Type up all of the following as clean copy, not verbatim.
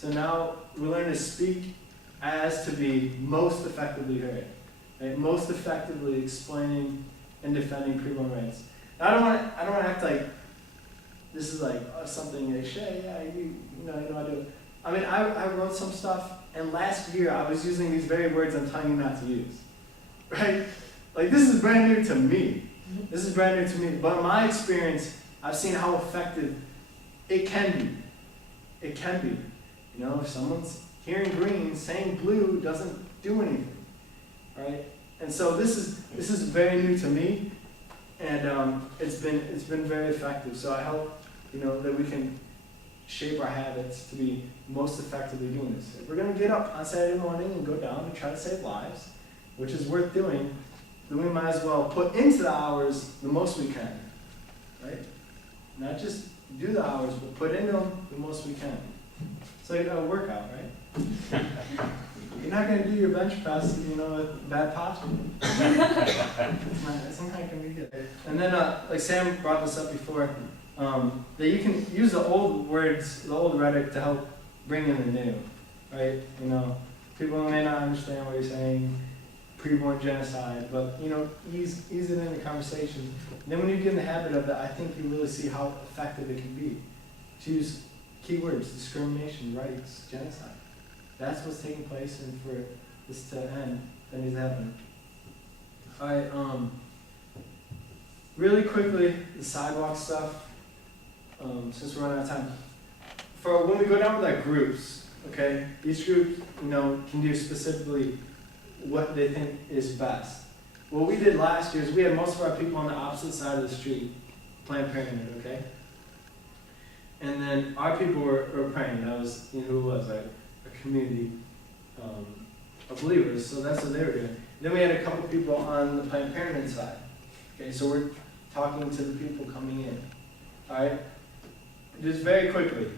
So now we learn to speak as to be most effectively heard. Right? Most effectively explaining and defending preborn rights. Now, I don't want to act like this is like something like, Shay, yeah, you know I do. I mean, I wrote some stuff, and last year I was using these very words I'm telling you not to use. Right? Like, this is brand new to me. This is brand new to me. But in my experience, I've seen how effective it can be. It can be. You know, if someone's hearing green, saying blue doesn't do anything. Right? And so this is very new to me, and it's been very effective. So I hope, you know, that we can shape our habits to be most effectively doing this. If we're going to get up on Saturday morning and go down and try to save lives, which is worth doing, then we might as well put into the hours the most we can, right? Not just do the hours, but put into them the most we can. It's like a workout, right? You're not going to do your bench press, you know, with bad posture. Sometimes it can be good. And then, like Sam brought this up before, that you can use the old words, the old rhetoric to help bring in the new, right? You know, people may not understand what you're saying, preborn genocide, but, you know, ease it in the conversation. And then when you get in the habit of it, I think you really see how effective it can be. Choose keywords: discrimination, rights, genocide. That's what's taking place, and for this to end, that needs to happen. All right, really quickly, the sidewalk stuff, since we're running out of time. For when we go down with our groups, okay, each group, you know, can do specifically what they think is best. What we did last year is we had most of our people on the opposite side of the street, Planned Parenthood, okay? And then our people were praying. That was, you know, who it was, like a community of believers, so that's what they were doing. Then we had a couple people on the Planned Parenthood side. Okay, so we're talking to the people coming in. All right? Just very quickly.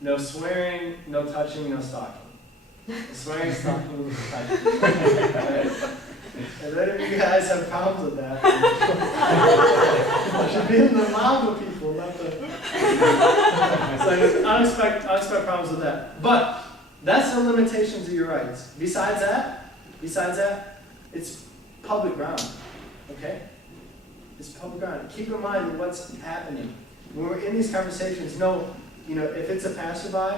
No swearing, no touching, no stalking. Swearing, stalking, touching. All right? If any of you guys have problems with that, I should be in the mob of people, not the... So I expect problems with that. But that's the limitations of your rights. Besides that, it's public ground. Okay? It's public ground. Keep in mind what's happening. When we're in these conversations, no, you know, if it's a passerby,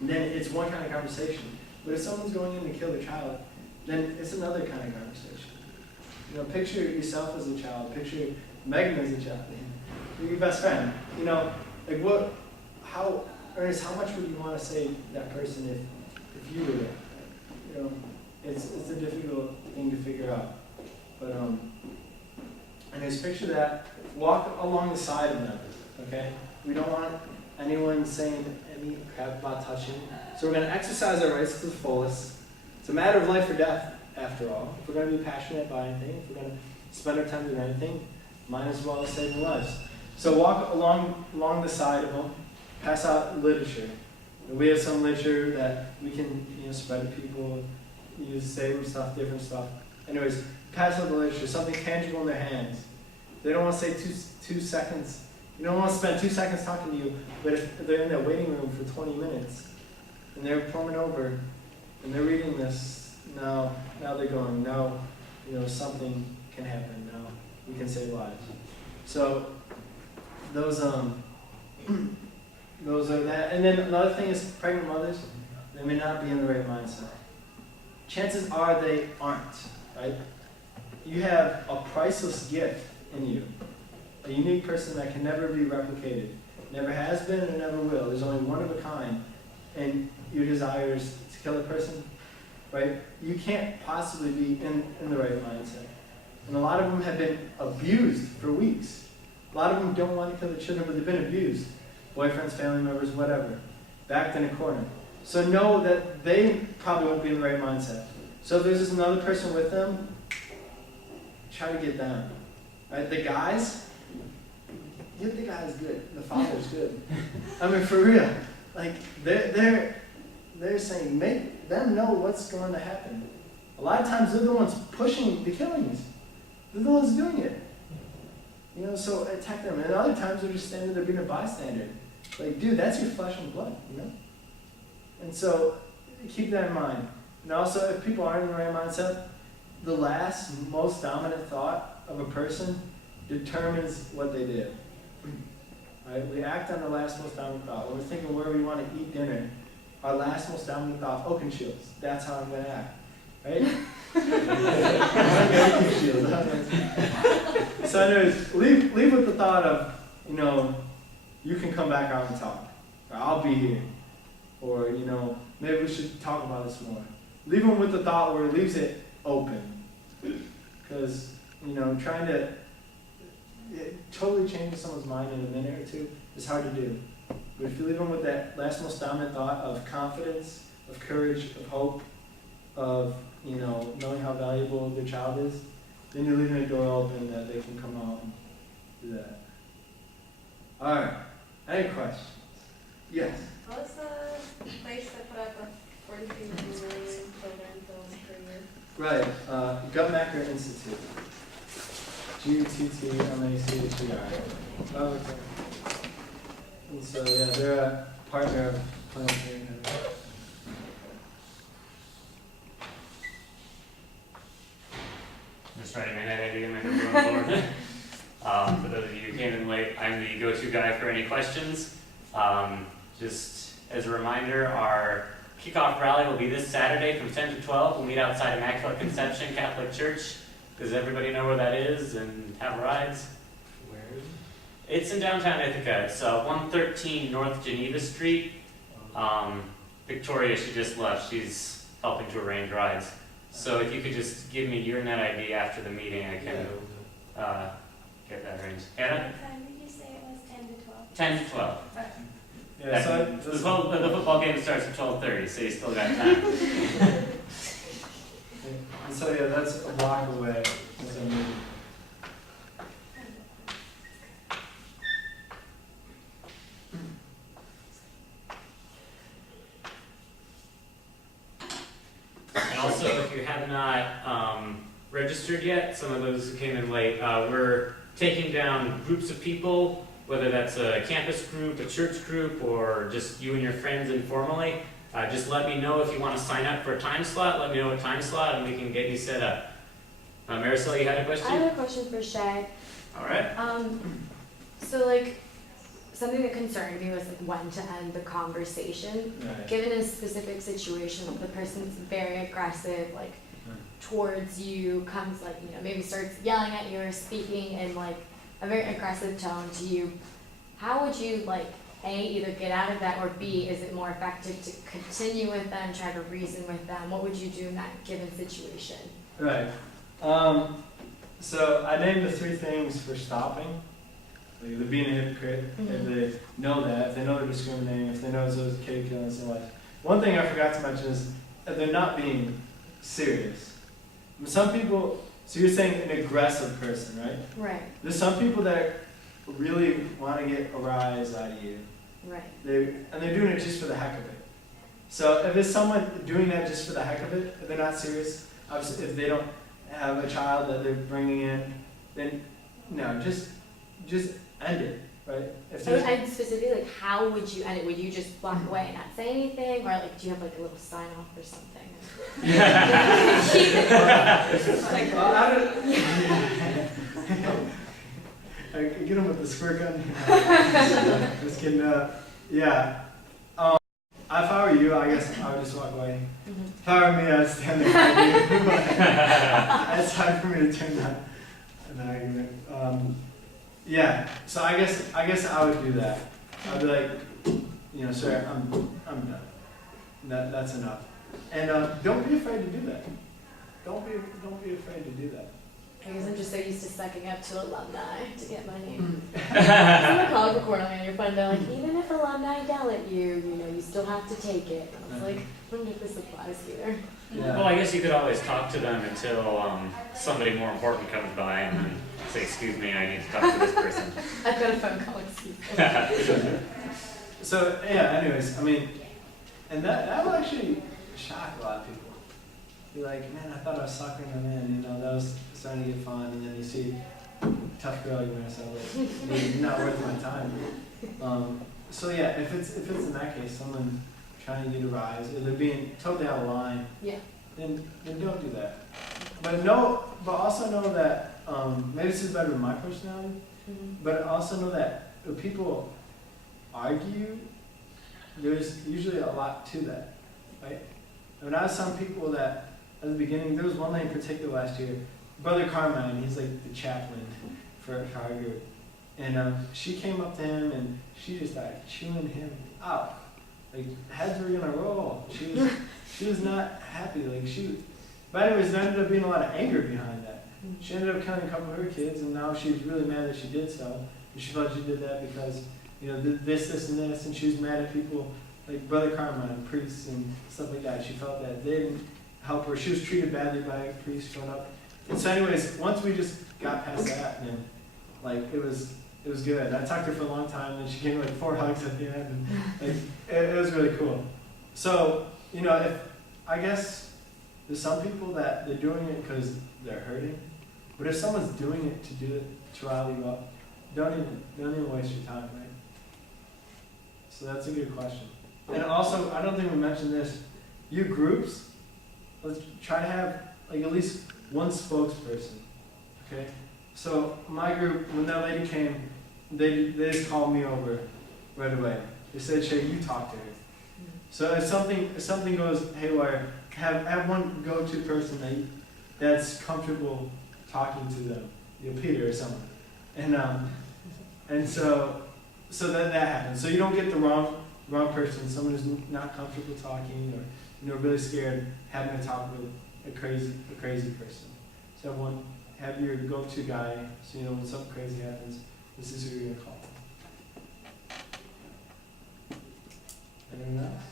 then it's one kind of conversation. But if someone's going in to kill a child, then it's another kind of conversation. You know, picture yourself as a child. Picture Megan as a child. You're your best friend. You know, like Ernest, how much would you want to say to that person if you were there? You know, it's a difficult thing to figure out. But anyways, picture that. Walk along the side of them. Okay? We don't want anyone saying any crap about touching. So we're going to exercise our rights to the fullest. It's a matter of life or death, after all. If we're going to be passionate about anything, if we're going to spend our time doing anything, might as well save their lives. So walk along the side of them. Pass out literature. We have some literature that we can, you know, spread to people, use same stuff, different stuff. Anyways, pass out the literature, something tangible in their hands. They don't want to say two seconds. You don't want to spend 2 seconds talking to you, but if they're in that waiting room for 20 minutes and they're pouring over and they're reading this, now they're going, now, you know, something can happen. Now we can save lives. So those are that. And then another thing is pregnant mothers, they may not be in the right mindset. Chances are they aren't, right? You have a priceless gift in you, a unique person that can never be replicated, never has been and never will. There's only one of a kind, and your desire is to kill a person, right? You can't possibly be in the right mindset. And a lot of them have been abused for weeks. A lot of them don't want to kill the children, but they've been abused. Boyfriends, family members, whatever. Backed in a corner. So know that they probably won't be in the right mindset. So if there's just another person with them, try to get them. Right? The guys, get the guys good. The father's good. I mean, for real. Like, they're saying, make them know what's going to happen. A lot of times they're the ones pushing the killings. They're the ones doing it. You know, so attack them. And other times they're just standing there being a bystander. Like, dude, that's your flesh and blood, you know? And so keep that in mind. And also, if people aren't in the right mindset, the last most dominant thought of a person determines what they do. Right? We act on the last most dominant thought. When we're thinking where we want to eat dinner, our last most dominant thought, Oaken Shields. That's how I'm going to act. Right? So anyways, leave with the thought of, you can come back out and talk. Or I'll be here. Or, maybe we should talk about this more. Leave them with the thought where it leaves it open. Because, trying to totally change someone's mind in a minute or two is hard to do. But if you leave them with that last most dominant thought of confidence, of courage, of hope, of, knowing how valuable their child is, then you're leaving a door open that they can come out and do that. All right. Any questions? Yes. What was the place that put up a 43 million children films per year? Right. Guttmacher Institute. Guttmacher. Oh, okay. And so, yeah, they're a partner of Planned Parenthood. Just writing my head idea, my number on board. For those of you who came in late, I'm the go-to guy for any questions. Just as a reminder, our kickoff rally will be this Saturday from 10 to 12. We'll meet outside Immaculate Conception Catholic Church. Does everybody know where that is and have rides? Where is it? It's in downtown Ithaca. It's 113 North Geneva Street. Victoria, she just left. She's helping to arrange rides. So if you could just give me your net ID after the meeting, I can get that arranged. Hannah? What time did you say it was? 10 to 12? 10 to 12. Yeah, so The football game starts at 12:30, so you still got time. and so yeah, that's a block away. So maybe. And also, if you have not registered yet, some of those who came in late, we're taking down groups of people, whether that's a campus group, a church group, or just you and your friends informally. Just let me know if you want to sign up for a time slot. Let me know what time slot, and we can get you set up. Marisol, you had a question? I have a question for Shay. All right. So something that concerned me was when to end the conversation. Right. Given a specific situation, the person's very aggressive, towards you, comes maybe starts yelling at you or speaking in a very aggressive tone to you. How would you A, either get out of that, or B, is it more effective to continue with them, try to reason with them? What would you do in that given situation? Right. So I named the 3 things for stopping. They're being a hypocrite, if they know that, if they know they're discriminating, if they know there's a kid killing someone. One thing I forgot to mention is that they're not being serious. Some people, so you're saying an aggressive person, right? Right. There's some people that really want to get a rise out of you. Right. And they're doing it just for the heck of it. So if it's someone doing that just for the heck of it, if they're not serious, obviously if they don't have a child that they're bringing in, then no, just end it, right? And specifically, how would you end it? Would you just walk away and not say anything, or do you have a little sign off or something? I get them with the squirt gun. Just kidding. Yeah. If I were you, I guess I would just walk away. If I were me, I'd stand there. It's time for me to turn that an argument. Yeah. So I guess I would do that. I'd be like, sir, I'm done. That's enough. And don't be afraid to do that. Don't be afraid to do that. I guess I'm just so used to sucking up to alumni to get money. I'm a college recording on your fund. They're even if alumni yell at you, you still have to take it. And I was I wonder if this applies here. Yeah. Well, I guess you could always talk to them until somebody more important comes by and then say, excuse me, I need to talk to this person. I've got a phone call, excuse me. So, yeah, anyways, and that will actually shock a lot of people. Be like, man, I thought I was suckering them in, that was starting to get fun, and then you see, tough girl, you're gonna say, not worth my time. So yeah, if it's in that case, someone trying to get a rise, or they're being totally out of line, Yeah. then don't do that. But also know that, maybe this is better than my personality, but also know that when people argue, there's usually a lot to that, right? I mean, I have some people that, at the beginning, there was one lady in particular last year, Brother Carmine, he's like the chaplain for our group. And she came up to him and she just started chewing him out. Like, heads were gonna roll. She was not happy, but anyways, there ended up being a lot of anger behind that. She ended up killing a couple of her kids, and now she's really mad that she did so. And she felt she did that because, this, and this, and she was mad at people like Brother Carmine, priests, and stuff like that. She felt that they didn't help her. She was treated badly by a priest showing up. And so anyways, once we just got past that, and it was good. I talked to her for a long time, and she gave me 4 hugs at the end, and it was really cool. So, I guess there's some people that they're doing it because they're hurting, but if someone's doing it to rile you up, don't even waste your time, right? So that's a good question. And also, I don't think we mentioned this. Your groups, let's try to have at least one spokesperson. Okay. So my group, when that lady came, they just called me over right away. They said, "Shay, you talk to her." So if something goes haywire, have one go-to person that's comfortable talking to them, Peter or someone, and so that happens. So you don't get the wrong person, someone who's not comfortable talking or really scared having to talk with a crazy person. So have your go-to guy, so when something crazy happens, this is who you're gonna call. Anyone else?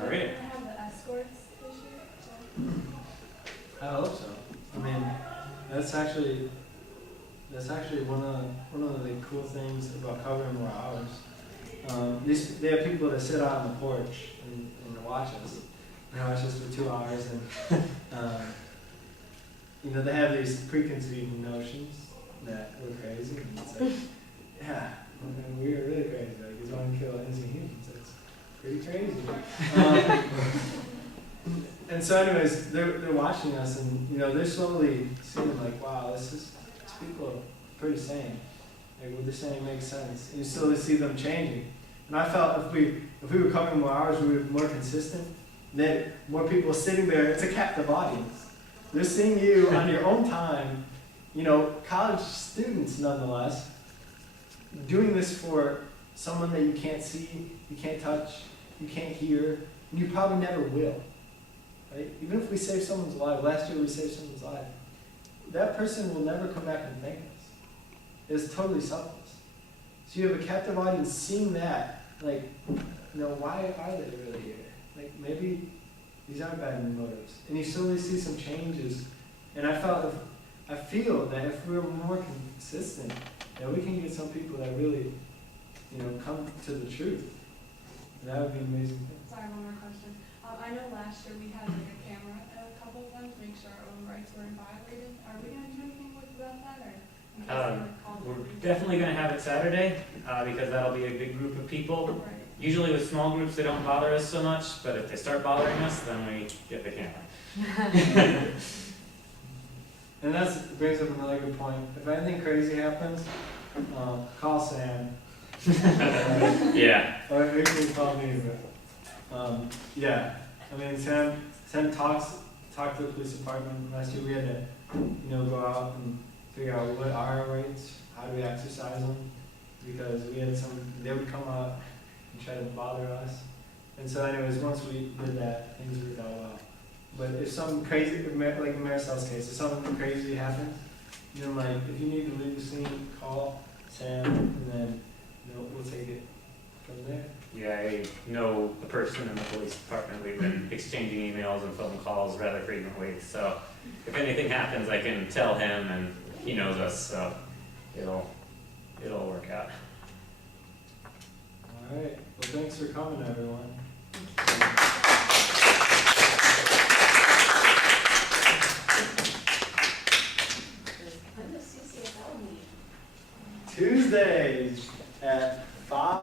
All right. Have the escorts this year? I hope so. I mean, that's actually one of the cool things about covering more hours. They have people that sit out on the porch and watch us. They watch us for 2 hours, and they have these preconceived notions that we're crazy. And it's like, yeah, we're really crazy. He's want to kill innocent humans. It's pretty crazy. And so, anyways, they're watching us, and they're slowly seeing wow, these people are pretty sane. What they're saying makes sense. And you slowly see them changing. And I felt if we were covering more hours, we were more consistent. That more people sitting there. It's a captive audience. They're seeing you on your own time. College students nonetheless, doing this for someone that you can't see, you can't touch, you can't hear, and you probably never will. Right? Even if we save someone's life, last year we saved someone's life, that person will never come back and thank us. It's totally selfless. So you have a captive audience seeing that, why are they really here? Maybe these aren't bad motives. And you slowly see some changes. And I feel that if we're more consistent, that we can get some people that really, come to the truth. And that would be an amazing thing. Sorry, one more question. I know last year we had a camera at a couple of them to make sure our own rights weren't violated. Are we going to do anything about that, or in case they were called? We're definitely going to have it Saturday because that'll be a big group of people. Right. Usually with small groups, they don't bother us so much, but if they start bothering us, then we get the camera. And that brings up another good point. If anything crazy happens, call Sam. Yeah. Or you can call me. But, yeah. I mean, Sam talked to the police department last year. We had to, go out and figure out what are our rights, how do we exercise them, because we had they would come out and try to bother us. And so anyways, once we did that, things worked out well. But if something crazy, like in Maricel's case, if something crazy happens, if you need to leave the scene, call Sam, and then we'll take it from there. Yeah, I know the person in the police department. We've been exchanging emails and phone calls rather frequently. So if anything happens, I can tell him, and he knows us, so it'll work out. All right. Well, thanks for coming, everyone. When does CCFL meet? Tuesdays. at 5.